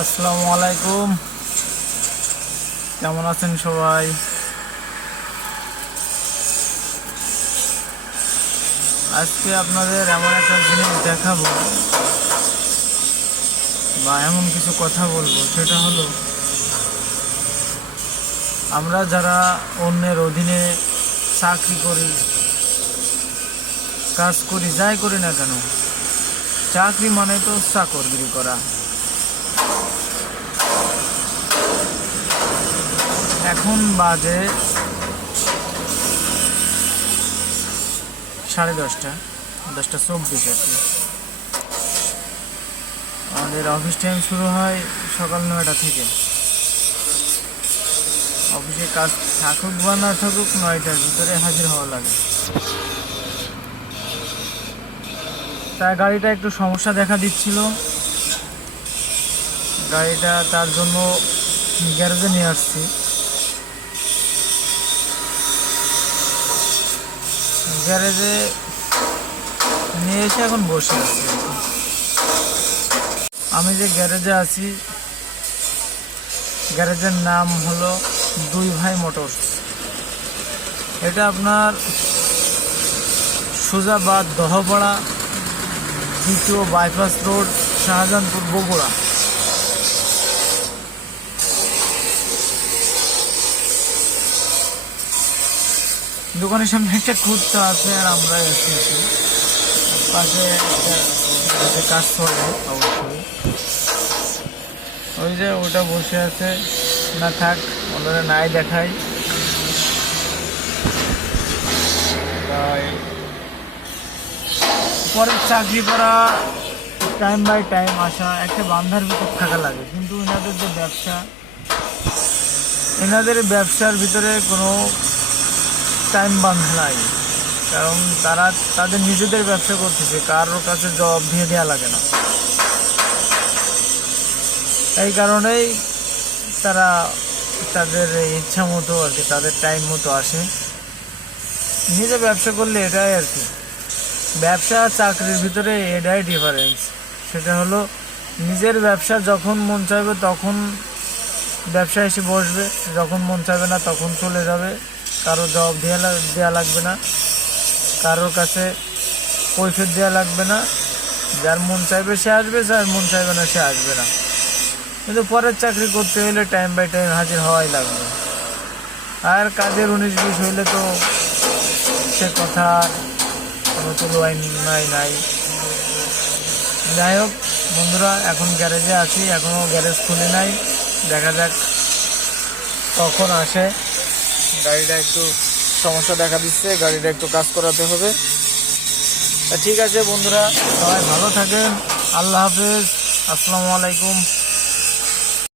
আসসালামু আলাইকুম। কেমন আছেন সবাই? আজকে আপনাদের এমন একটা জিনিস দেখাবো বা এমন কিছু কথা বলবো, সেটা হলো আমরা যারা অন্যের অধীনে চাকরি করি, কাজ করি, যাই করি না কেন, চাকরি মানে তো চাকরগিরি করা। এখন বাজে 10:30, 10:24 আর কি। আমাদের অফিস টাইম শুরু হয় সকাল 9টা থেকে। অফিসে কাজ থাকুক বা না থাকুক, 9টার ভিতরে হাজির হওয়া লাগে। তাই গাড়িটা একটু সমস্যা দেখা দিচ্ছিল, গাড়িটা তার জন্য গ্যারেজে নিয়ে আসছি। গ্যারেজে নিয়ে এসে এখন বসে আছি। আমি যে গ্যারেজে আছি, গ্যারেজের নাম হলো দুই ভাই মোটরস। এটা আপনার সুজাবাদ দহপাড়া, দ্বিতীয় বাইপাস রোড, শাহজাহানপুর, বগুড়া। দোকানের সামনে একটা কুত্তা আছে আর আমরা এসেছি পাশে একটা কাজ চলে। অবশ্যই ওই যে ওটা বসে আছে, না থাক, ওনারা নাই দেখাই। পরে চাকরি করা, টাইম বাই টাইম আসা, একটা বান্ধার ভিতর থাকা লাগে। কিন্তু এনাদের যে ব্যবসা, এনাদের ব্যবসার ভিতরে কোনো টাইম বান্ধা নাই। কারণ তারা তাদের নিজেদের ব্যবসা করতেছে, কারোর কাছে জবাব দিয়ে দেওয়া লাগে না। এই কারণেই তারা তাদের ইচ্ছা মতো আর কি, তাদের টাইম মতো আসে। নিজে ব্যবসা করলে এটাই আর কি, ব্যবসা আর চাকরির ভিতরে এটাই ডিফারেন্স। সেটা হলো নিজের ব্যবসা যখন মন চাইবে তখন ব্যবসা এসে বসবে, যখন মন চাইবে না তখন চলে যাবে। কারো জবাব দেওয়া লাগবে না, কারোর কাছে কৈফিয়ত দেওয়া লাগবে না। যার মন চাইবে সে আসবে, যার মন চাইবে না সে আসবে না। কিন্তু পরের চাকরি করতে হলে টাইম বাই টাইম হাজির হওয়াই লাগবে। আর কাজের 19-20 হইলে তো সে কথা কোনো তুলনায় নাই। যাই হোক বন্ধুরা, এখন গ্যারেজে আছি, এখনও গ্যারেজ খুলে নাই। দেখা যাক কখন আসে। গাড়িটা একটু সমস্যা দেখা দিচ্ছে, গাড়িটা একটু কাজ করাতে হবে। ঠিক আছে বন্ধুরা, সবাই ভালো থাকেন। আল্লাহ হাফেজ, আসসালামু আলাইকুম।